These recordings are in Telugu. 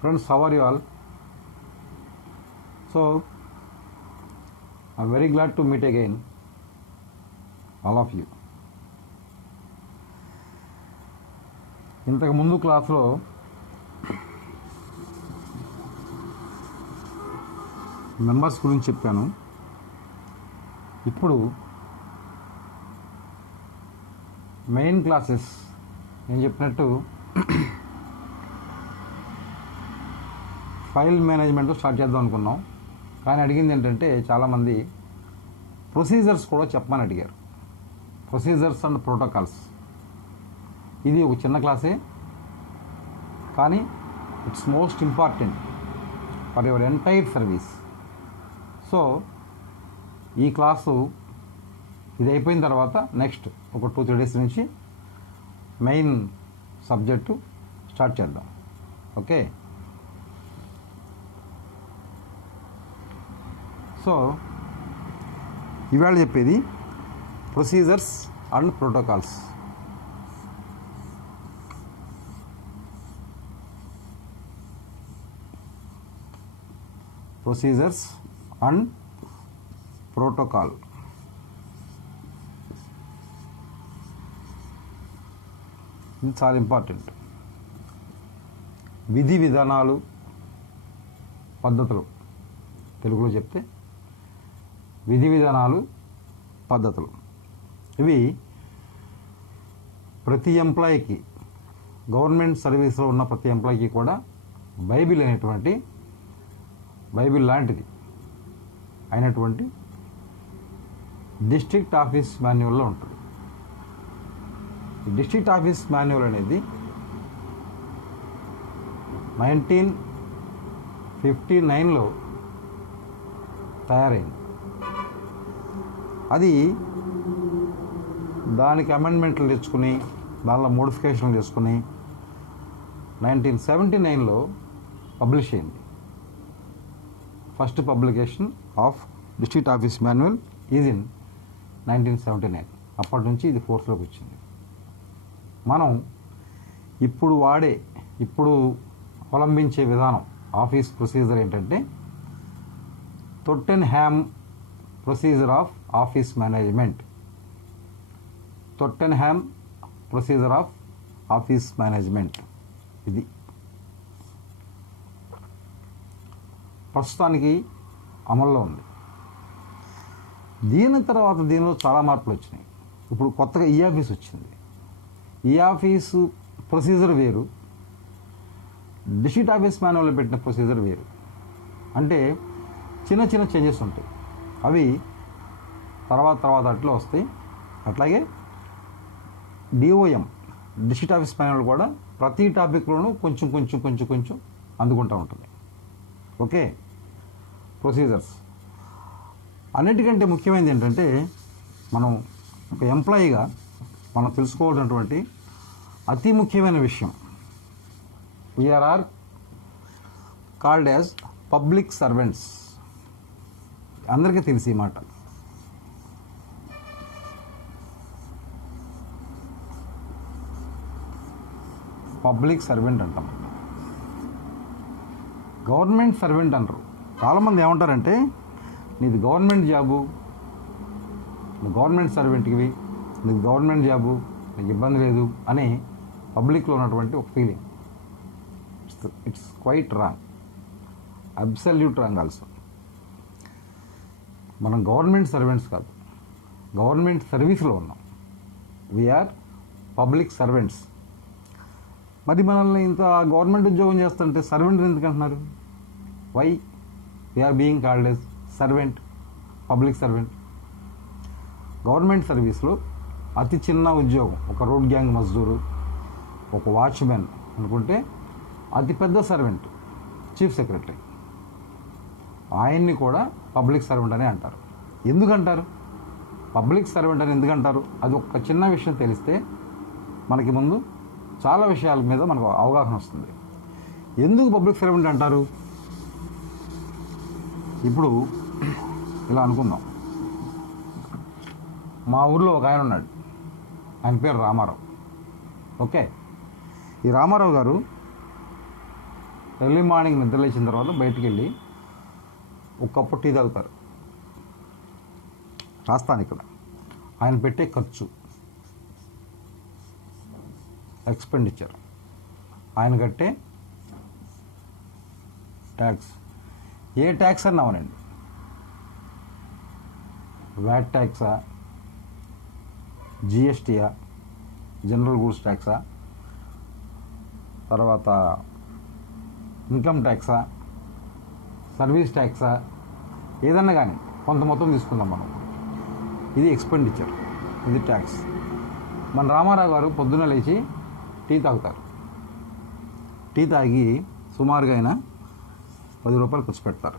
Friends, how are you all? So, I'm very glad to meet again, all of you. ఇంతకు ముందు క్లాస్లో మెంబర్స్ గురించి చెప్పాను. ఇప్పుడు మెయిన్ క్లాసెస్ నేను చెప్పినట్టు ఫైల్ మేనేజ్మెంట్ స్టార్ట్ చేద్దాం అనుకున్నాం. కానీ అడిగింది ఏంటంటే చాలామంది ప్రొసీజర్స్ కూడా చెప్పమని అడిగారు. ప్రొసీజర్స్ అండ్ ప్రోటోకాల్స్, ఇది ఒక చిన్న క్లాసే, కానీ it's most important for your entire service. So ఈ క్లాసు ఇది అయిపోయిన తర్వాత నెక్స్ట్ ఒక 2-3 డేస్ నుంచి మెయిన్ సబ్జెక్టు స్టార్ట్ చేద్దాం. ఓకే, సో ఇవాళ చెప్పేది procedures and protocols. Procedures and protocol. ఇది చాలా ఇంపార్టెంట్. విధి విధానాలు, పద్ధతులు, తెలుగులో చెప్తే విధి విధానాలు, పద్ధతులు. ఇవి ప్రతి ఎంప్లాయీకి, గవర్నమెంట్ సర్వీస్లో ఉన్న ప్రతి ఎంప్లాయీకి కూడా బైబిల్ అనేటువంటి, బైబిల్ లాంటిది అయినటువంటి డిస్ట్రిక్ట్ ఆఫీస్ మాన్యువల్లో ఉంటుంది. ఈ డిస్ట్రిక్ట్ ఆఫీస్ మాన్యువల్ అనేది 1959లో తయారైంది. అది దానికి అమెండ్మెంట్లు తెచ్చుకుని దానిలో మోడిఫికేషన్లు చేసుకుని 1979లో పబ్లిష్ అయింది. First publication of district office manual is in 1979. అప్పటి నుంచి ఇది ఫోర్స్లోకి వచ్చింది. మనం ఇప్పుడు అవలంబించే విధానం, ఆఫీస్ ప్రొసీజర్ ఏంటంటే Tottenham procedure of office management. Tottenham procedure of office management ఇది ప్రస్తుతానికి అమల్లో ఉంది. దీని తర్వాత దీనిలో చాలా మార్పులు వచ్చినాయి. ఇప్పుడు కొత్తగా ఈ ఆఫీస్ వచ్చింది. ఈ ఆఫీసు ప్రొసీజర్ వేరు, డిస్ట్రిక్ట్ ఆఫీస్ మాన్యువల్లో పెట్టిన ప్రొసీజర్ వేరు. అంటే చిన్న చిన్న చేంజెస్ ఉంటాయి. అవి తర్వాత అట్లా వస్తాయి. అట్లాగే డిఓఎం, డిస్ట్రిక్ట్ ఆఫీస్ మాన్యువల్ కూడా ప్రతి టాపిక్లోనూ కొంచెం అందుకుంటూ ఉంటుంది. Okay, procedures. అన్నిటికంటే ముఖ్యమైనది ఏంటంటే మనం ఒక ఎంప్లాయీగా మనం తెలుసుకోవాల్సినటువంటి అతి ముఖ్యమైన విషయం, we are called as public servants. అందరికీ తెలిసి మాట. పబ్లిక్ సర్వెంట్ అంటాం. గవర్నమెంట్ సర్వెంట్ అంటారు. చాలామంది ఏమంటారంటే నీది గవర్నమెంట్ జాబు, నువ్వు గవర్నమెంట్ సర్వెంట్కి, నీది గవర్నమెంట్ జాబు, నీకు ఇబ్బంది లేదు అని పబ్లిక్లో ఉన్నటువంటి ఒక feeling. It's quite wrong, absolute wrong also. మనం గవర్నమెంట్ సర్వెంట్స్ కాదు, గవర్నమెంట్ సర్వీస్లో ఉన్నాం. We are public servants. మరి మనల్ని ఇంత గవర్నమెంట్ ఉద్యోగం చేస్తుంటే సర్వెంట్ ఎందుకు అంటున్నారు? Why we are being called as servant, public servant. Government సర్వీస్లో అతి చిన్న ఉద్యోగం, ఒక రోడ్ గ్యాంగ్ మజ్దూరు, ఒక వాచ్మెన్ అనుకుంటే అతిపెద్ద సర్వెంట్ చీఫ్ సెక్రటరీ. ఆయన్ని కూడా పబ్లిక్ సర్వెంట్ అని అంటారు. ఎందుకంటారు పబ్లిక్ సర్వెంట్ అని? ఎందుకంటారు? అది ఒక చిన్న విషయం తెలిస్తే మనకి ముందు చాలా విషయాల మీద మనకు అవగాహన వస్తుంది. ఎందుకు పబ్లిక్ సర్వెంట్ అంటారు? ఇప్పుడు ఇలా అనుకుందాం. మా ఊర్లో ఒక ఆయన ఉన్నాడు, ఆయన పేరు రామారావు. ఓకే, ఈ రామారావు గారు ఎర్లీ మార్నింగ్ నిద్ర లేచిన తర్వాత బయటికి వెళ్ళి ఒక కప్పు టీ తాగుతారు. రాస్తాను ఇక్కడ. ఆయన పెట్టే ఖర్చు, ఎక్స్పెండిచర్, ఆయన కట్టే ట్యాక్స్, ఏ ట్యాక్స్ అన్నా అవునండి, వ్యాట్ ట్యాక్సా, జిఎస్టీయా, జనరల్ గూడ్స్ ట్యాక్సా, తర్వాత ఇన్కమ్ ట్యాక్సా, సర్వీస్ ట్యాక్సా, ఏదన్నా కానీ కొంత మొత్తం తీసుకుందాం మనం. ఇది ఎక్స్పెండిచర్, ఇది ట్యాక్స్. మన రామారావు గారు పొద్దున్న లేచి టీ తాగుతారు. టీ తాగి సుమారుగా అయినా 10 రూపాయలు ఖర్చు పెడతారు.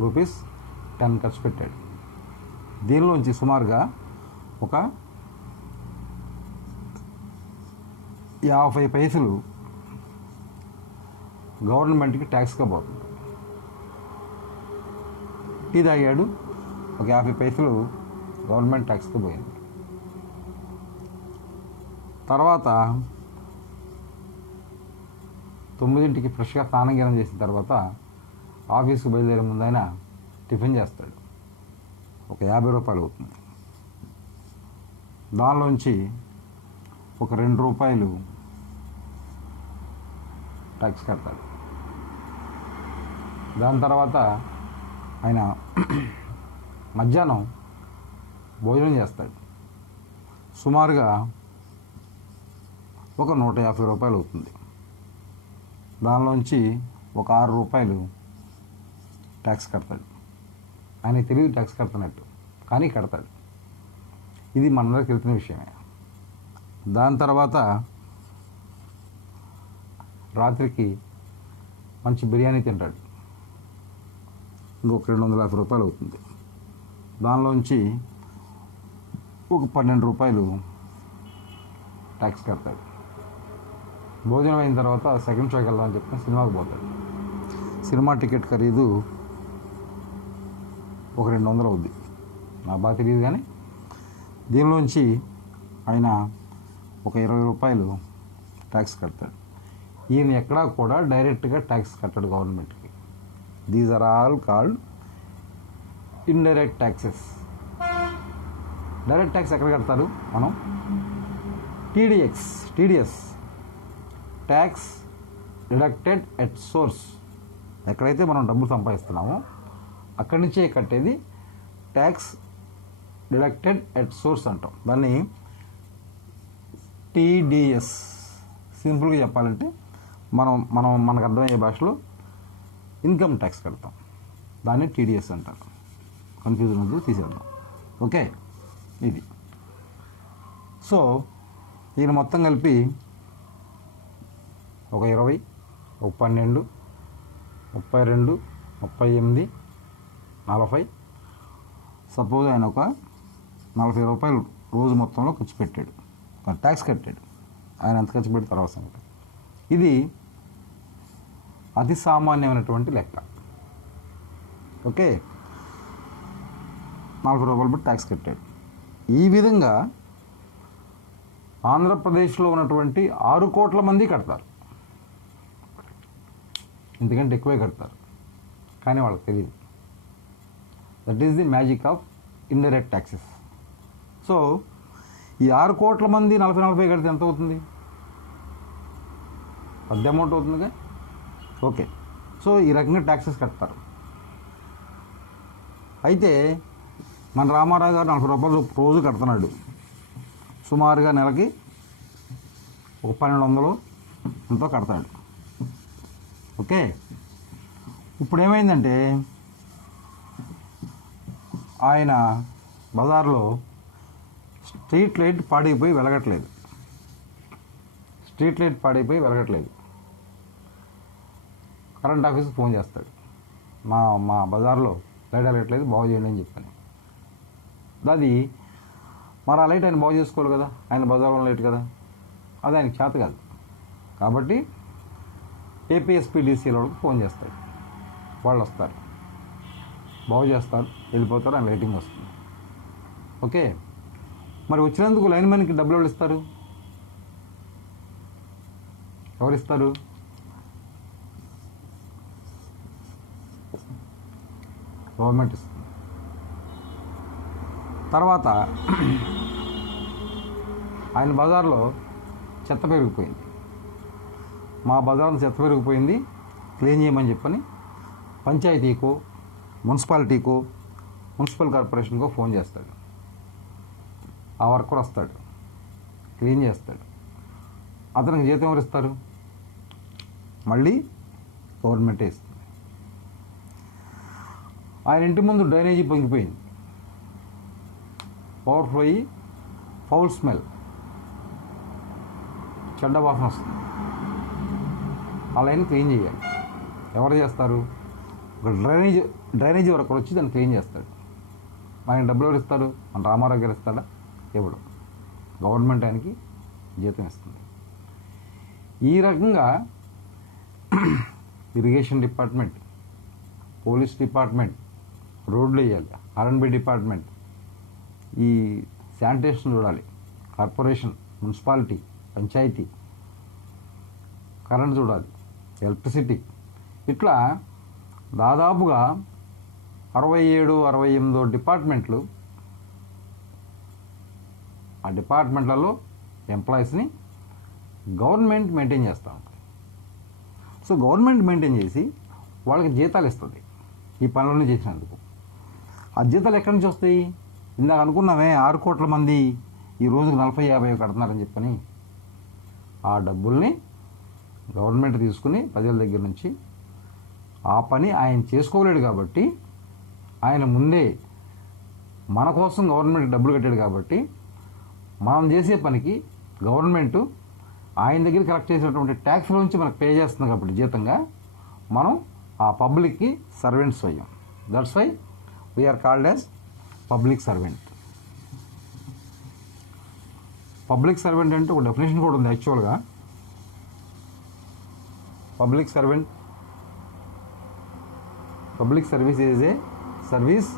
₹10 ఖర్చు పెట్టాడు. దీనిలోంచి సుమారుగా ఒక 50 పైసలు గవర్నమెంట్కి ట్యాక్స్గా పోతుంది. టీ తాగాడు, ఒక 50 పైసలు గవర్నమెంట్ ట్యాక్స్గా పోయింది. తర్వాత 9ంటికి ఫ్రెష్గా స్నానం గినం చేసిన తర్వాత ఆఫీస్కి బయలుదేరే ముందైన టిఫిన్ చేస్తాడు. ఒక 50 రూపాయలు అవుతుంది. దానిలోంచి ఒక 2 రూపాయలు ట్యాక్స్ కడతాడు. దాని తర్వాత ఆయన మధ్యాహ్నం భోజనం చేస్తాడు. సుమారుగా ఒక 150 రూపాయలు అవుతుంది. దానిలోంచి ఒక 6 రూపాయలు ట్యాక్స్ కడతాడు. ఆయన తెలియదు ట్యాక్స్ కడుతున్నట్టు, కానీ కడతాడు. ఇది మనందరికి తెలిసిన విషయమే. దాని తర్వాత రాత్రికి మంచి బిర్యానీ తింటాడు. ఇంకొక 250 రూపాయలు అవుతుంది. దానిలోంచి ఒక 12 రూపాయలు ట్యాక్స్ కడతాడు. భోజనం అయిన తర్వాత సెకండ్ షోకి వెళ్దామని చెప్పి సినిమాకి పోతాడు. సినిమా టికెట్ ఖరీదు ఒక 200 అవుద్ది, నాకు బాగా తెలియదు. కానీ దీనిలోంచి ఆయన ఒక 20 రూపాయలు ట్యాక్స్ కడతాడు. ఈయన ఎక్కడా కూడా డైరెక్ట్గా ట్యాక్స్ కట్టాడు గవర్నమెంట్కి. These are all called indirect taxes. Direct tax ఎక్కడ కడతారు మనం? TDS, tax deducted at source. ఎక్కడైతే మనం డబ్బులు సంపాదిస్తున్నామో అక్కడి నుంచే కట్టేది ట్యాక్స్ డిడక్టెడ్ ఎట్ సోర్స్ అంటాం. దాన్ని టీడీఎస్. సింపుల్గా చెప్పాలంటే మనకు అర్థమయ్యే భాషలో ఇన్కమ్ ట్యాక్స్ కడతాం, దాన్ని టీడీఎస్ అంటారు. కన్ఫ్యూజన్ వద్దు, తీసేద్దాం. ఓకే, ఇది. సో ఈయన మొత్తం కలిపి ఒక 20, ఒక 12, 32, 38, 40. సపోజ్ ఆయన ఒక 40 రూపాయలు రోజు మొత్తంలో ఖర్చు పెట్టాడు, ట్యాక్స్ కట్టాడు. ఆయన ఎంత ఖర్చు పెట్టి తర్వాత సంగతి. ఇది అతి సామాన్యమైనటువంటి లెక్క. ఓకే, 40 రూపాయలు పెట్టి ట్యాక్స్ కట్టాడు. ఈ విధంగా ఆంధ్రప్రదేశ్లో ఉన్నటువంటి 6 కోట్ల మంది కడతారు. ఎందుకంటే ఎక్కువే కడతారు, కానీ వాళ్ళకి తెలియదు. That is the magic of indirect taxes. So ఈ 6 కోట్ల మంది 40 కడితే ఎంత అవుతుంది? పెద్ద అమౌంట్ అవుతుందిగా. ఓకే, సో ఈ రకంగా ట్యాక్సెస్ కడతారు. అయితే మన రామారావు గారు 40 రూపాయలు రోజు కడుతున్నాడు. సుమారుగా నెలకి ఒక 1200 ఎంతో కడతాడు. ఓకే, ఇప్పుడు ఏమైందంటే ఆయన బజార్లో స్ట్రీట్ లైట్ పాడైపోయి వెలగట్లేదు. కరెంట్ ఆఫీస్కి ఫోన్ చేస్తాడు, మా బజార్లో లైట్ వెలగట్లేదు, బాగు చేయండి అని చెప్పాను. అది మరి ఆ లైట్ ఆయన బాగు చేసుకోవాలి కదా, ఆయన బజార్లో లైట్ కదా, అది ఆయనకి చేత కాదు. కాబట్టి ఏపీఎస్పీడీసీ వాళ్ళకి ఫోన్ చేస్తాడు. వాళ్ళు వస్తారు, బాగు చేస్తారు, వెళ్ళిపోతారు, ఆయన లైటింగ్ వస్తుంది. ఓకే, మరి వచ్చినందుకు లైన్ మ్యాన్కి డబ్బులు ఎవరు ఇస్తారు? గవర్నమెంట్ ఇస్తుంది. తర్వాత ఆయన బజార్లో చెత్త పెరిగిపోయింది, మా బజార్లో చెత్త పెరిగిపోయింది, క్లీన్ చేయమని చెప్పని పంచాయతీకో మున్సిపాలిటీకో మున్సిపల్ కార్పొరేషన్కో ఫోన్ చేస్తాడు. ఆ వర్కర్ వస్తాడు, క్లీన్ చేస్తాడు. అతనికి జీతం ఎవరు ఇస్తారు? మళ్ళీ గవర్నమెంటే ఇస్తుంది. ఆయన ఇంటి ముందు డ్రైనేజీ పొంగిపోయింది, ఓవర్ఫ్లో అయ్యి ఫౌల్ స్మెల్, చెడ్డ వాసన వస్తుంది. ఆ లైన్ క్లీన్ చేయాలి. ఎవరు చేస్తారు? ఒక డ్రైనేజీ వర్కర్ వచ్చి దాన్ని క్లీన్ చేస్తాడు. మనకి డబ్బులు ఎవరు ఇస్తారు? మన రామారావు గారు ఇస్తాడా? ఎవడు? గవర్నమెంట్ ఆయనకి జీతం ఇస్తుంది. ఈ రకంగా ఇరిగేషన్ డిపార్ట్మెంట్, పోలీస్ డిపార్ట్మెంట్, రోడ్లు వేయాలి, ఆర్ఎండ్బి డిపార్ట్మెంట్, ఈ శానిటేషన్ చూడాలి, కార్పొరేషన్, మున్సిపాలిటీ, పంచాయతీ, కరెంట్ చూడాలి, ఎలక్ట్రిసిటీ, ఇట్లా దాదాపుగా 67-68 డిపార్ట్మెంట్లు. ఆ డిపార్ట్మెంట్లలో ఎంప్లాయీస్ని గవర్నమెంట్ మెయింటైన్ చేస్తూ ఉంటుంది. సో గవర్నమెంట్ మెయింటైన్ చేసి వాళ్ళకి జీతాలు ఇస్తుంది ఈ పనులన్నీ చేసినందుకు. ఆ జీతాలు ఎక్కడి నుంచి వస్తాయి? ఇందాక అనుకున్నామే 6 కోట్ల మంది ఈ రోజుకు 40-50 కడుతున్నారని చెప్పని. ఆ డబ్బుల్ని గవర్నమెంట్ తీసుకుని ప్రజల దగ్గర నుంచి, ఆ పని ఆయన చేసుకోలేడు కాబట్టి, ఆయన ముందే మన కోసం గవర్నమెంట్ డబ్బులు కట్టాడు కాబట్టి, మనం చేసే పనికి గవర్నమెంట్ ఆయన దగ్గర కలెక్ట్ చేసినటువంటి ట్యాక్స్ల నుంచి మనకు పే చేస్తుంది కాబట్టి జీతంగా మనం ఆ పబ్లిక్కి సర్వెంట్స్ అయ్యాం. That's why we are called as public servant. Public servant అంటే ఒక డెఫినేషన్ కూడా ఉంది యాక్చువల్గా. Public servant, public service is a service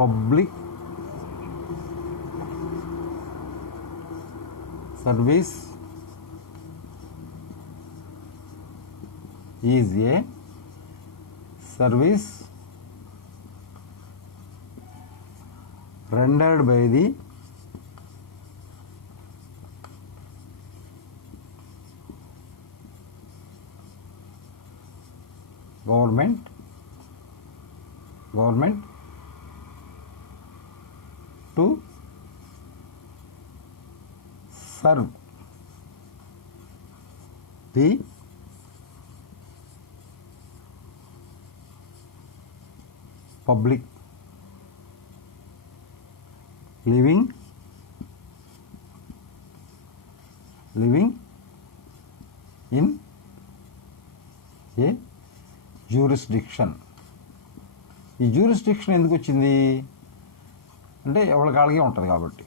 public service is a service rendered by the government to serve the public living in a jurisdiction. ఈ జ్యూరిస్డిక్షన్ ఎందుకు వచ్చింది అంటే ఎవరి కాళ్ళకే ఉంటుంది కాబట్టి,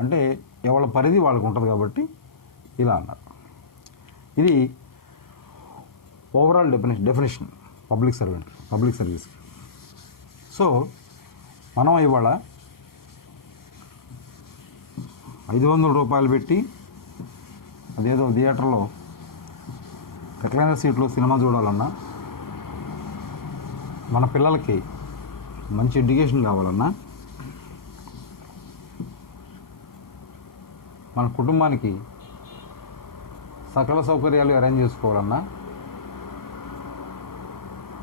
అంటే ఎవరి పరిధి వాళ్ళకు ఉంటుంది కాబట్టి ఇలా అన్నారు. ఇది overall definition public servant, public service. So మనం ఇవాళ 500 రూపాయలు పెట్టి అదేదో థియేటర్లో రిక్లైనర్ సీట్లో సినిమా చూడాలన్నా, మన పిల్లలకి మంచి ఎడ్యుకేషన్ కావాలన్నా, మన కుటుంబానికి సకల సౌకర్యాలు అరేంజ్ చేసుకోవాలన్నా,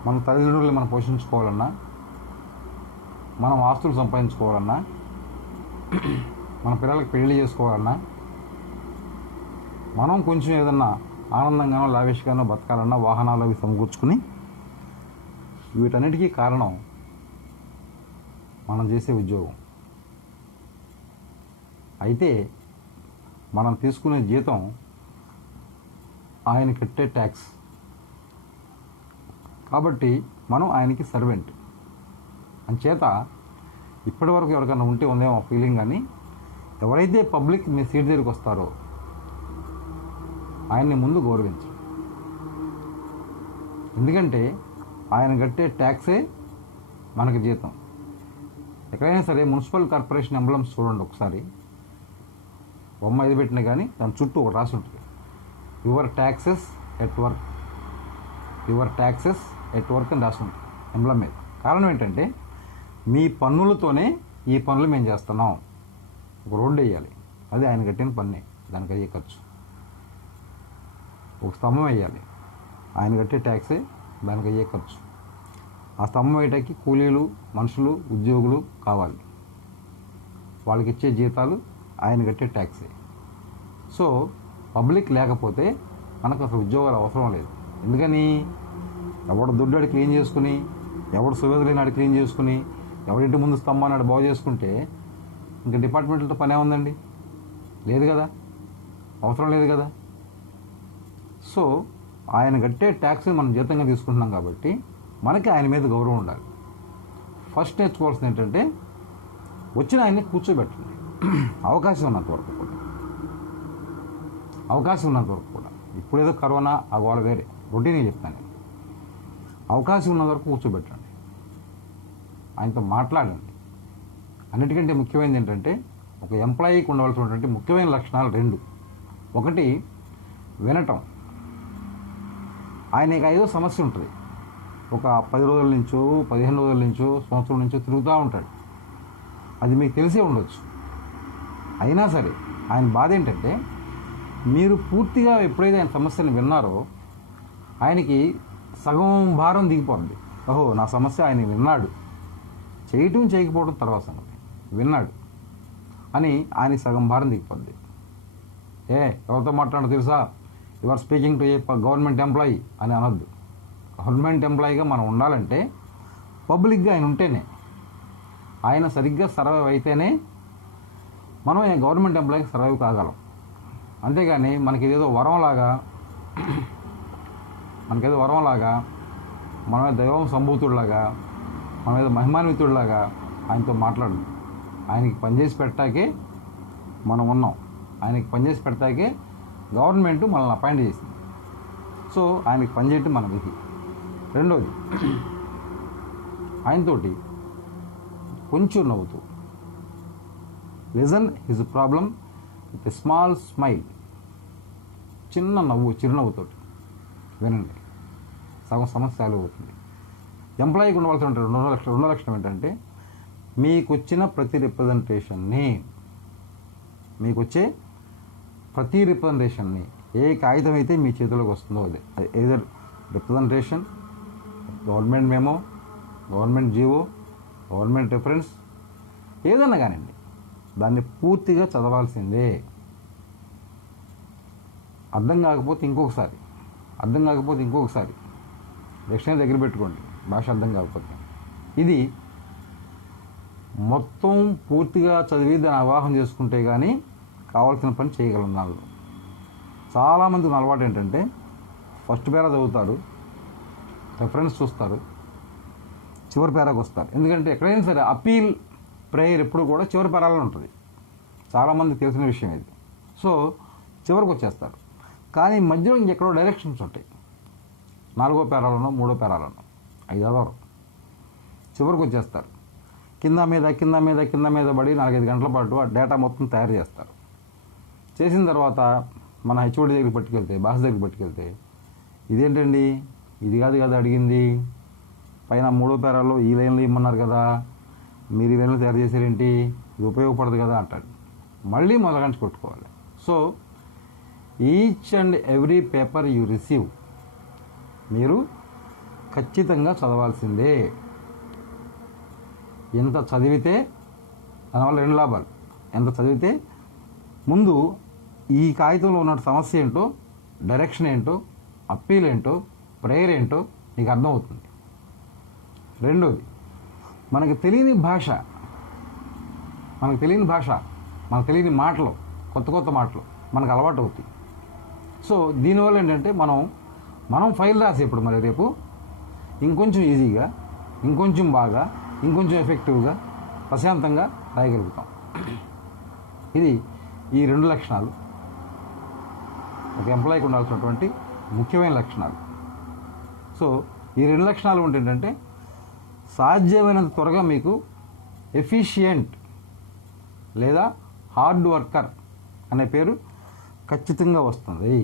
మన తల్లిదండ్రులు మనం పోషించుకోవాలన్నా, మనం ఆస్తులు సంపాదించుకోవాలన్నా, మన పిల్లలకి పెళ్లి చేసుకోవాలన్నా, మనం కొంచెం ఏదన్నా ఆనందంగానో లావిష్గానో బతకాలన్నా వాహనాలు అవి సమకూర్చుకుని, వీటన్నిటికీ కారణం మనం చేసే ఉద్యోగం. అయితే మనం తీసుకునే జీతం ఆయన కట్టే ట్యాక్స్ కాబట్టి మనం ఆయనకి సర్వెంట్. అంచేత ఇప్పటివరకు ఎవరికైనా ఉందేమో ఫీలింగ్, కానీ ఎవరైతే పబ్లిక్ మీ సీట్ దగ్గరికి వస్తారో ఆయన్ని ముందు గౌరవించండి. ఎందుకంటే ఆయన కట్టే ట్యాక్సే మనకి జీతం. ఎక్కడైనా సరే మున్సిపల్ కార్పొరేషన్ ఎంబ్లమ్స్ చూడండి ఒకసారి, బొమ్మ ఇది పెట్టినా కానీ దాని చుట్టూ ఒక రాసి ఉంటుంది, your taxes at work, your taxes at work అని రాసి ఉంటుంది. ఎంబ్లం మీద. కారణం ఏంటంటే మీ పన్నులతోనే ఈ పనులు మేము చేస్తున్నాం. ఒక రోడ్డు వేయాలి, అది ఆయన కట్టిన పన్నే, దానికి అయ్యే ఖర్చు. ఒక స్తంభం వేయాలి, ఆయన కట్టే ట్యాక్సే, దానికి అయ్యే ఖర్చు. ఆ స్తంభం వేయటానికి కూలీలు, మనుషులు, ఉద్యోగులు కావాలి, వాళ్ళకి ఇచ్చే జీతాలు ఆయన కట్టే ట్యాక్సే. సో పబ్లిక్ లేకపోతే మనకు అసలు ఉద్యోగాలు అవసరం లేదు. ఎందుకని ఎవడు దుడ్డాడు క్లీన్ చేసుకుని, ఎవడు సువేదలేనాడు క్లీన్ చేసుకుని, ఎవరింటి ముందు స్తంభాన్ని బాగు చేసుకుంటే ఇంకా డిపార్ట్మెంట్లతో పనే ఉందండి? లేదు కదా, అవసరం లేదు కదా. సో ఆయన కట్టే ట్యాక్స్ని మనం జీతంగా తీసుకుంటున్నాం కాబట్టి మనకి ఆయన మీద గౌరవం ఉండాలి. ఫస్ట్ నేర్చుకోవాల్సింది ఏంటంటే వచ్చిన ఆయన్ని కూర్చోబెట్టండి, అవకాశం ఉన్నంత వరకు కూడా, అవకాశం ఉన్నంత వరకు కూడా. ఇప్పుడేదో కరోనా ఆ గోడ వేరే, రొటీన్గా చెప్తాను నేను. అవకాశం ఉన్నంత వరకు కూర్చోబెట్టండి, ఆయనతో మాట్లాడండి. అన్నిటికంటే ముఖ్యమైనది ఏంటంటే ఒక ఎంప్లాయీకి ఉండవలసినటువంటి ముఖ్యమైన లక్షణాలు 2. ఒకటి వినటం. ఆయనకి ఏదో సమస్య ఉంటుంది, ఒక 10 రోజుల నుంచో 15 రోజుల నుంచో సంవత్సరం నుంచో తిరుగుతూ ఉంటాడు, అది మీకు తెలిసే ఉండొచ్చు. అయినా సరే ఆయన బాధ ఏంటంటే మీరు పూర్తిగా ఎప్పుడైతే ఆయన సమస్యను విన్నారో ఆయనకి సగం భారం దిగిపోతుంది. ఓహో, నా సమస్య ఆయన విన్నాడు, చేయటం చేయకపోవడం తర్వాత సంగతి, విన్నాడు అని ఆయన సగం భారం దిగిపోద్ది. ఎవరితో మాట్లాడో తెలుసా, you are speaking to a government employee అని అనొద్దు. గవర్నమెంట్ ఎంప్లాయీగా మనం ఉండాలంటే పబ్లిక్గా ఆయన ఉంటేనే, ఆయన సరిగ్గా సర్వైవ్ అయితేనే మనం గవర్నమెంట్ ఎంప్లాయీకి సర్వైవ్ కాగలం. అంతేగాని మనకేదో వరంలాగా మన మీద దైవం సంభూతుడిలాగా, మన మీద మహిమాన్వితుడిలాగా ఆయనతో మాట్లాడు. ఆయనకి పనిచేసి పెట్టాకే మనం ఉన్నాం, ఆయనకి పనిచేసి పెడతాకే గవర్నమెంట్ మనల్ని అపాయింట్ చేసింది. సో ఆయనకి పనిచేయటం మన విధి. రెండోది, ఆయనతోటి కొంచెం నవ్వుతూ, listen his problem with a small smile, చిన్న నవ్వు, చిరునవ్వుతోటి వినండి, సగం సమస్య సాల్వ్ అవుతుంది. ఎంప్లాయీకి ఉండవలసిన రెండో లక్షణం ఏంటంటే మీకు వచ్చే ప్రతి రిప్రజెంటేషన్ని ఏ కాగితం అయితే మీ చేతిలోకి వస్తుందో అది either representation, government memo, government GO, government reference, ఏదన్నా కానివ్వండి, దాన్ని పూర్తిగా చదవాల్సిందే. అర్థం కాకపోతే ఇంకొకసారి డిక్షనరీ దగ్గర పెట్టుకోండి, భాష అర్థం కాకపోతే. ఇది మొత్తం పూర్తిగా చదివి దాన్ని అవగాహన చేసుకుంటే కానీ కావాల్సిన పని చేయగలం. నాలుగు చాలామందికి అలవాటు ఏంటంటే ఫస్ట్ పేరా చదువుతారు, రెఫరెన్స్ చూస్తారు, చివరి పేరాకు వస్తారు. ఎందుకంటే ఎక్కడైనా సరే అపీల్ ప్రేయర్ ఎప్పుడు కూడా చివరి పేరాలో ఉంటుంది, చాలామందికి తెలిసిన విషయం ఇది. సో చివరికి వచ్చేస్తారు, కానీ మధ్యలో ఇంకెక్కడో డైరెక్షన్స్ ఉంటాయి, 4వ పేరాలోనో 3వ పేరాలోనో, 5వ చివరికి వచ్చేస్తారు. కింద మీద పడి 4-5 గంటల పాటు ఆ డేటా మొత్తం తయారు చేస్తారు. చేసిన తర్వాత మన హెచ్ఓడి దగ్గరికి పట్టుకెళ్తే, బాస్ దగ్గరికి పట్టుకెళ్తే, ఇదేంటండి, ఇది కాదు కదా అడిగింది, పైన 3వ పేరాలో ఈ లైన్లో ఇమ్మన్నారు కదా, మీరు ఈ లైన్లో తయారు చేశారేంటి, ఇది ఉపయోగపడదు కదా అంటాడు. మళ్ళీ మొదలుగంచి కొట్టుకోవాలి. So each and every paper you receive మీరు ఖచ్చితంగా చదవాల్సిందే. ఎంత చదివితే దానివల్ల 2 లాభాలు. ఎంత చదివితే ముందు ఈ కాగితంలో ఉన్న సమస్య ఏంటో, డైరెక్షన్ ఏంటో, అప్పీల్ ఏంటో, ప్రేయర్ ఏంటో నీకు అర్థమవుతుంది. రెండోది, మనకు తెలియని భాష, మనకు తెలియని మాటలు, కొత్త మాటలు మనకు అలవాటు అవుతాయి. సో దీనివల్ల ఏంటంటే మనం ఫైల్ రాసేప్పుడు మరి రేపు ఇంకొంచెం ఈజీగా, ఇంకొంచెం బాగా, ఇంకొంచెం ఎఫెక్టివ్గా, ప్రశాంతంగా రాయగలుగుతాం. ఇది ఈ 2 లక్షణాలు ఒక ఎంప్లాయీకి ఉండాల్సినటువంటి ముఖ్యమైన లక్షణాలు. సో ఈ 2 లక్షణాలు ఉంటే ఏంటంటే సాధ్యమైనంత త్వరగా మీకు ఎఫిషియెంట్ లేదా హార్డ్ వర్కర్ అనే పేరు ఖచ్చితంగా వస్తుంది.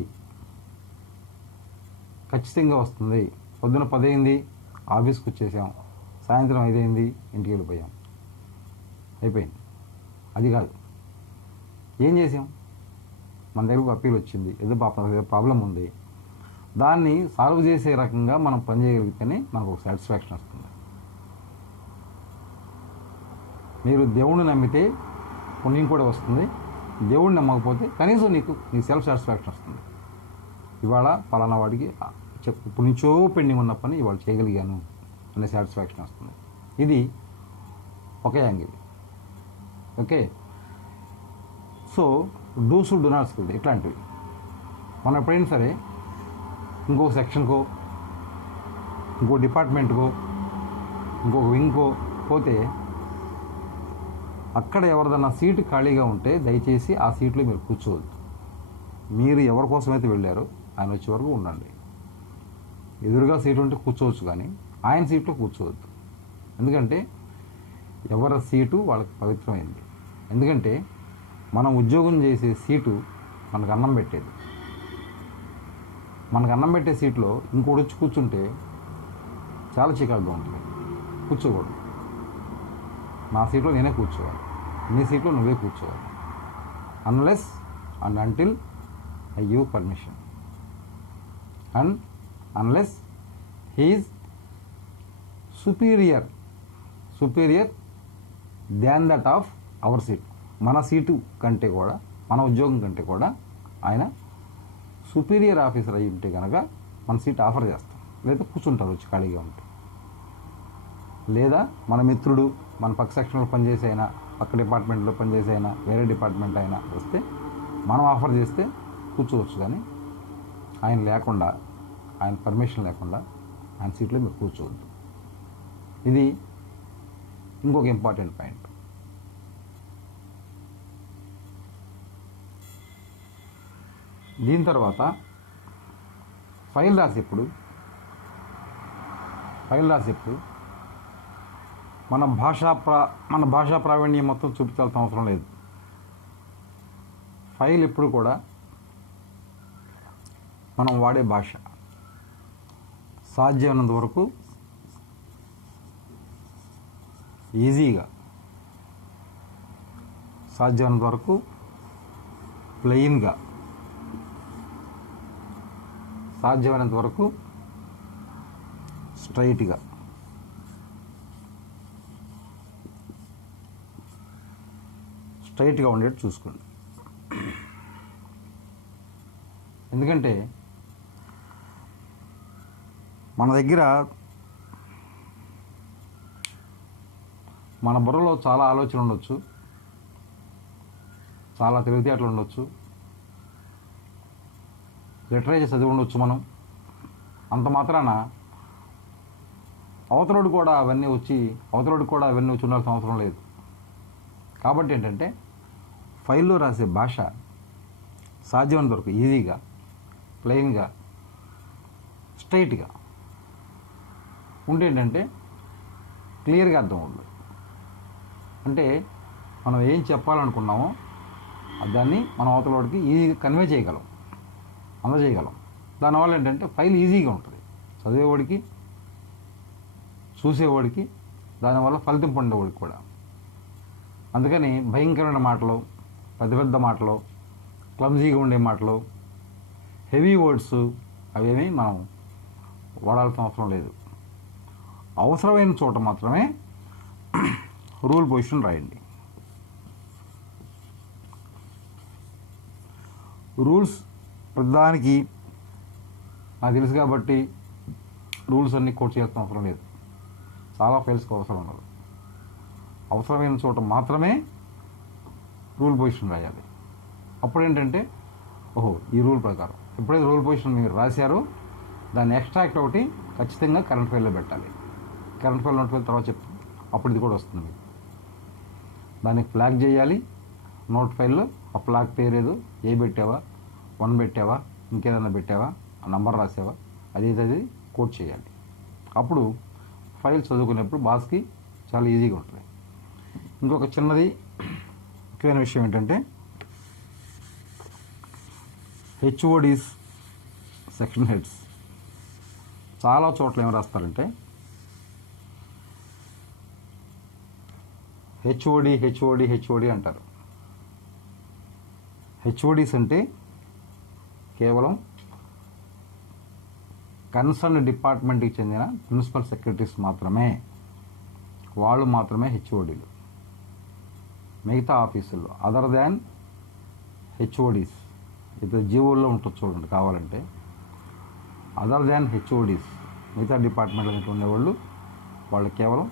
పొద్దున 10 అయింది, ఆఫీస్కి వచ్చేసాం, సాయంత్రం 5 అయింది, ఇంటికి వెళ్ళిపోయాం, అయిపోయింది. అది కాదు. ఏం చేసాం? మన దగ్గరకు అప్పీల్ వచ్చింది, ఏదో ప్రాబ్లం ఉంది, దాన్ని సాల్వ్ చేసే రకంగా మనం పనిచేయగలిగితేనే మనకు ఒక సాటిస్ఫాక్షన్ వస్తుంది. మీరు దేవుణ్ణి నమ్మితే పుణ్యం కూడా వస్తుంది, దేవుడిని నమ్మకపోతే కనీసం నీకు సెల్ఫ్ సాటిస్ఫాక్షన్ వస్తుంది. ఇవాళ పలానా వాడికి ఇప్పుడు నుంచో పెండింగ్ ఉన్న పని ఇవాళ చేయగలిగాను అనే సాటిస్ఫాక్షన్ వస్తుంది. ఇది ఒక angle. Okay, so dos do nots ఇట్లాంటివి మనం ఎప్పుడైనా సరే ఇంకొక సెక్షన్కో, ఇంకో డిపార్ట్మెంట్కో, ఇంకొక వింగ్కో పోతే అక్కడ ఎవరిదన్నా సీటు ఖాళీగా ఉంటే దయచేసి ఆ సీట్లో మీరు కూర్చోవద్దు. మీరు ఎవరి కోసమైతే వెళ్ళారో ఆయన వచ్చే వరకు ఉండండి. ఎదురుగా సీటు ఉంటే కూర్చోవచ్చు, కానీ ఆయన సీట్లో కూర్చోవద్దు. ఎందుకంటే ఎవరి సీటు వాళ్ళకి పవిత్రమైంది. ఎందుకంటే మనం ఉద్యోగం చేసే సీటు మనకు అన్నం పెట్టేది. మనకు అన్నం పెట్టే సీట్లో ఇంకోటి వచ్చి కూర్చుంటే చాలా చికాకుగా ఉంటుంది. కూర్చోకూడదు. నా సీట్లో నేనే కూర్చోవాలి, నీ సీట్లో నువ్వే కూర్చోవాలి. Unless and until I give permission and unless he is superior than that of our seat. మన సీటు కంటే కూడా, మన ఉద్యోగం కంటే కూడా ఆయన సుపీరియర్ ఆఫీసర్ అయి ఉంటే కనుక మన సీట్ ఆఫర్ చేస్తాం, లేదా కూర్చుంటారు వచ్చి ఖాళీగా ఉంటే. లేదా మన మిత్రుడు మన పక్క సెక్షన్లో పనిచేసే అయినా, పక్క డిపార్ట్మెంట్లో పనిచేసే అయినా, వేరే డిపార్ట్మెంట్ అయినా వస్తే మనం ఆఫర్ చేస్తే కూర్చోవచ్చు, కానీ ఆయన లేకుండా, ఆయన పర్మిషన్ లేకుండా ఆయన సీట్లో మీరు కూర్చోవద్దు. ఇది ఇంకొక ఇంపార్టెంట్ పాయింట్. దీని తర్వాత ఫైల్ రాసేప్పుడు మన భాషా ప్రావీణ్యం మొత్తం చూపించాల్సిన అవసరం లేదు. ఫైల్ ఎప్పుడు కూడా మనం వాడే భాష సాధ్యమైనంత వరకు ఈజీగా, సాధ్యమైనంత వరకు ప్లెయిన్గా, సాధ్యమైనంత వరకు స్ట్రైట్గా, ఉండేట్టు చూసుకోండి. ఎందుకంటే మన దగ్గర మన బుర్రలో చాలా ఆలోచనలు ఉండొచ్చు, చాలా తెలివితేటలు ఉండొచ్చు, లిటరేచర్ చదివి ఉండొచ్చు మనం. అంత మాత్రాన అవతలోడు కూడా అవన్నీ వచ్చి ఉండాల్సిన అవసరం లేదు. కాబట్టి ఏంటంటే ఫైల్లో రాసే భాష సాధ్యమైనంత వరకు ఈజీగా, ప్లెయిన్గా, స్ట్రైట్గా ఉంటే ఏంటంటే క్లియర్గా అర్థం అవుతుంది. అంటే మనం ఏం చెప్పాలనుకున్నామో దాన్ని మనం అవతలవాడికి ఈజీగా కన్వే చేయగలం, అందజేయగలం. దానివల్ల ఏంటంటే ఫైల్ ఈజీగా ఉంటుంది చదివేవాడికి, చూసేవాడికి, దానివల్ల ఫలితం పొందేవాడికి కూడా. అందుకని భయంకరమైన మాటలు, పెద్ద మాటలు, క్లమ్జీగా ఉండే మాటలు, హెవీ వర్డ్స్ అవేమీ మనం వాడాల్సిన అవసరం లేదు. అవసరమైన చోట మాత్రమే రూల్ పొజిషన్ రాయండి. రూల్స్ ప్రధానికి నాకు తెలుసు కాబట్టి రూల్స్ అన్నీ కోట్ చేయాల్సిన అవసరం లేదు. చాలా ఫైల్స్కి అవసరం ఉండదు. అవసరమైన చోట మాత్రమే రూల్ పొజిషన్ రాయాలి. అప్పుడు ఏంటంటే ఓహో ఈ రూల్ ప్రకారం ఎప్పుడైతే రూల్ పొజిషన్ మీరు రాశారో దాన్ని ఎక్స్ట్రాక్ట్ ఒకటి ఖచ్చితంగా కరెంట్ ఫైల్లో పెట్టాలి. కరెంట్ ఫైల్ నోట్ ఫైల్ తర్వాత చెప్తాం, అప్పుడు ఇది కూడా వస్తుంది మీకు. దానికి ఫ్లాగ్ చేయాలి నోట్ ఫైల్లో. ఆ ఫ్లాగ్ పేరు ఏదో, ఏ పెట్టావా, 1 పెట్టావా, ఇంకేదైనా పెట్టావా, ఆ నంబర్ రాసావా, అది కోట్ చేయాలి. అప్పుడు ఫైల్ చదువుకునేప్పుడు బాస్కి చాలా ఈజీగా ఉంటుంది. ఇంకొక చిన్నది ముఖ్యమైన విషయం ఏంటంటే హెచ్ఓడీస్, సెక్షన్ హెడ్స్ చాలా చోట్ల ఏం రాస్తారంటే హెచ్ఓడి అంటారు. హెచ్ఓడిస్ అంటే కేవలం కన్సర్న్ డిపార్ట్మెంట్కి చెందిన ప్రిన్సిపల్ సెక్రటరీస్ మాత్రమే, వాళ్ళు మాత్రమే హెచ్ఓడీలు. మిగతా ఆఫీసుల్లో అదర్ దాన్ హెచ్ఓడీస్, ఇప్పుడు జీవోల్లో ఉంటుంది చూడండి కావాలంటే, అదర్ దాన్ హెచ్ఓడీస్ మిగతా డిపార్ట్మెంట్లో ఉండేవాళ్ళు వాళ్ళు కేవలం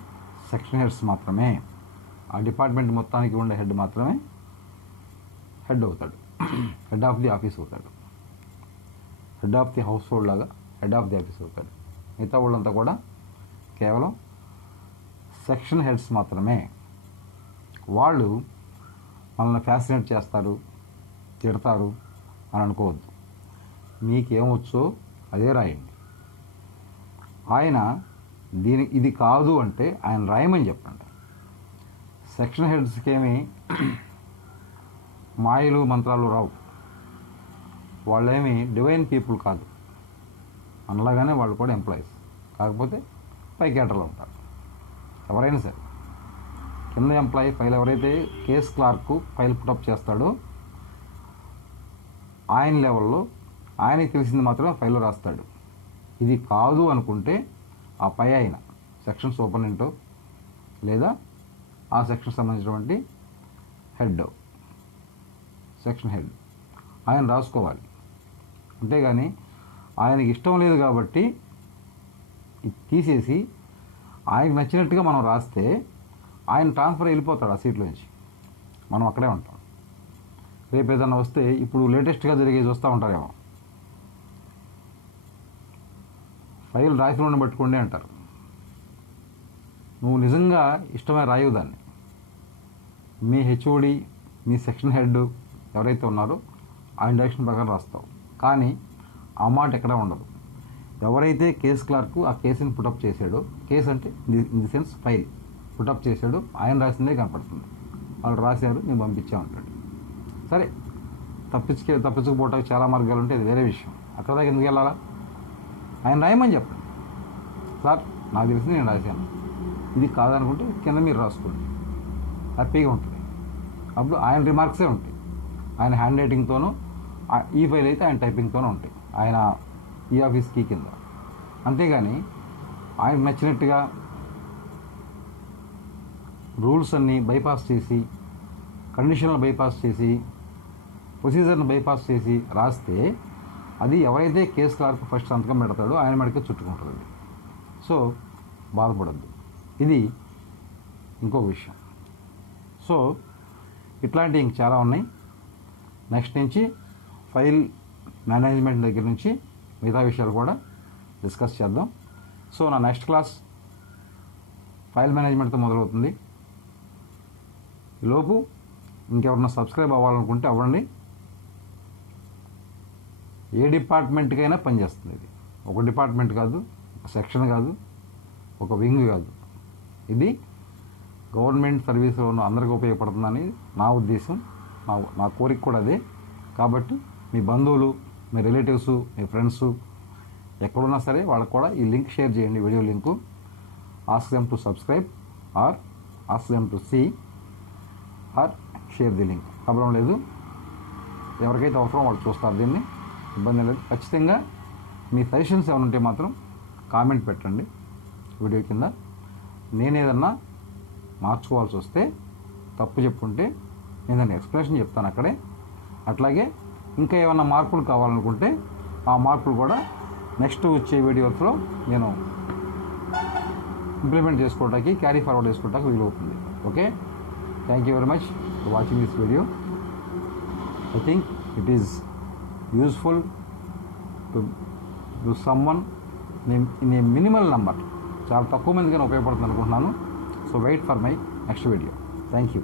సెక్షన్ హెడ్స్ మాత్రమే. ఆ డిపార్ట్మెంట్ మొత్తానికి ఉండే హెడ్ మాత్రమే హెడ్ అవుతాడు, హెడ్ ఆఫ్ ది ఆఫీస్ అవుతాడు, head of the house hold లాగా హెడ్ ఆఫ్ ది ఆఫీస్ అవుతాడు. మిగతా వాళ్ళంతా కూడా కేవలం సెక్షన్ హెడ్స్ మాత్రమే. వాళ్ళు మనల్ని ఫ్యాసినేట్ చేస్తారు, తిడతారు అని అనుకోవద్దు. మీకేమొచ్చో అదే రాయండి. ఆయన ఇది కాదు అంటే ఆయన రాయమని చెప్పండి. సెక్షన్ హెడ్స్కి ఏమి మాయలు మంత్రాలు రావు, వాళ్ళేమి డివైన్ పీపుల్ కాదు, మనలాగానే వాళ్ళు కూడా ఎంప్లాయీస్, కాకపోతే పై కేటర్లో ఉంటారు. ఎవరైనా సరే కింద ఎంప్లాయీ ఫైల్ ఎవరైతే కేస్ క్లార్క్ ఫైల్ పుటప్ చేస్తాడో ఆయన లెవెల్లో ఆయనకి తెలిసింది మాత్రమే ఫైల్లో రాస్తాడు. ఇది కాదు అనుకుంటే ఆ పై ఆయన సెక్షన్ సూపరింటెండెంటో లేదా ఆ సెక్షన్ సంబంధించినటువంటి హెడ్, సెక్షన్ హెడ్ ఆయన రాసుకోవాలి. అంతేగాని ఆయనకి ఇష్టం లేదు కాబట్టి తీసేసి ఆయనకు నచ్చినట్టుగా మనం రాస్తే ఆయన ట్రాన్స్ఫర్ వెళ్ళిపోతాడు ఆ సీట్లోంచి, మనం అక్కడే ఉంటాం. రేపు ఏదన్నా వస్తే ఇప్పుడు లేటెస్ట్గా జరిగే చూస్తూ ఉంటారేమో, ఫైల్ రాసిన పట్టుకోండి అంటారు. నువ్వు నిజంగా ఇష్టమే రాయవు దాన్ని. మీ హెచ్ఓడి మీ సెక్షన్ హెడ్ ఎవరైతే ఉన్నారో ఆయన డైరెక్షన్ ప్రకారం రాస్తావు. కానీ ఆ మాట ఎక్కడా ఉండదు. ఎవరైతే కేస్ క్లార్క్ ఆ కేసుని పుటప్ చేశాడో, కేసు అంటే in the sense file put up చేశాడో ఆయన రాసిందే కనపడుతుంది. వాళ్ళు రాశారు, నేను పంపించా ఉంటాడు. సరే, తప్పించుకుపోవటానికి చాలా మార్గాలు ఉంటాయి, అది వేరే విషయం. అక్కడ దాకా ఎందుకు వెళ్ళాలా? ఆయన రాయమని చెప్పండి. సార్ నాకు తెలిసింది నేను రాశాను, ఇది కాదనుకుంటే కింద మీరు రాసుకోండి, హ్యాపీగా ఉంటుంది. అప్పుడు ఆయన రిమార్క్సే ఉంటాయి, ఆయన హ్యాండ్ రైటింగ్తోనూ, ఈ ఫైల్ అయితే ఆయన టైపింగ్తోనూ ఉంటాయి, ఆయన ఈ ఆఫీస్ కీ కింద. అంతేగాని ఆయనకు నచ్చినట్టుగా రూల్స్ అన్నీ బైపాస్ చేసి, కండిషన్లు బైపాస్ చేసి, ప్రొసీజర్ని బైపాస్ చేసి రాస్తే అది ఎవరైతే కేస్ క్లార్క్ ఫస్ట్ సంతకం పెడతాడో ఆయన మెడకే చుట్టుకుంటుంది. సో బాధపడద్దు. ఇది ఇంకో విషయం. సో ఇట్లాంటివి ఇంక చాలా ఉన్నాయి. నెక్స్ట్ నుంచి ఫైల్ మేనేజ్మెంట్ దగ్గర నుంచి మిగతా విషయాలు కూడా డిస్కస్ చేద్దాం. సో నా నెక్స్ట్ క్లాస్ ఫైల్ మేనేజ్మెంట్తో మొదలవుతుంది. ఈలోపు ఇంకెవరన్నా సబ్స్క్రైబ్ అవ్వాలనుకుంటే అవ్వండి. ఏ డిపార్ట్మెంట్కైనా పనిచేస్తుంది ఇది. ఒక డిపార్ట్మెంట్ కాదు, ఒక సెక్షన్ కాదు, ఒక వింగ్ కాదు. ఇది గవర్నమెంట్ సర్వీస్లో ఉన్న అందరికీ ఉపయోగపడుతుందని నా ఉద్దేశం, నా కోరిక కూడా అదే. కాబట్టి మీ బంధువులు, మీ రిలేటివ్స్, మీ ఫ్రెండ్స్ ఎక్కడున్నా సరే వాళ్ళకు కూడా ఈ లింక్ షేర్ చేయండి, video link. Ask them to subscribe or ask them to see or share the link. Problem లేదు, ఎవరికైతే అవసరం వాళ్ళు చూస్తారు, దీన్ని ఇబ్బంది లేదు. ఖచ్చితంగా మీ సజెషన్స్ ఏమైనా ఉంటే మాత్రం కామెంట్ పెట్టండి వీడియో కింద. నేను ఏదన్నా మార్చుకోవాల్సి వస్తే, తప్పు చెప్పుంటే నేను దాన్ని ఎక్స్ప్లెనేషన్ చెప్తాను అక్కడే. అట్లాగే ఇంకా ఏమైనా మార్పులు కావాలనుకుంటే ఆ మార్పులు కూడా నెక్స్ట్ వచ్చే వీడియోస్లో నేను ఇంప్లిమెంట్ చేసుకోవడానికి, క్యారీ ఫార్వర్డ్ చేసుకోవడానికి వీలవుతుంది. Okay, thank you very much for watching this video. I think it is useful to someone in a minimal number. చాలా తక్కువ మందికి ఉపయోగపడుతుంది అనుకుంటున్నాను. So wait for my next video. Thank you.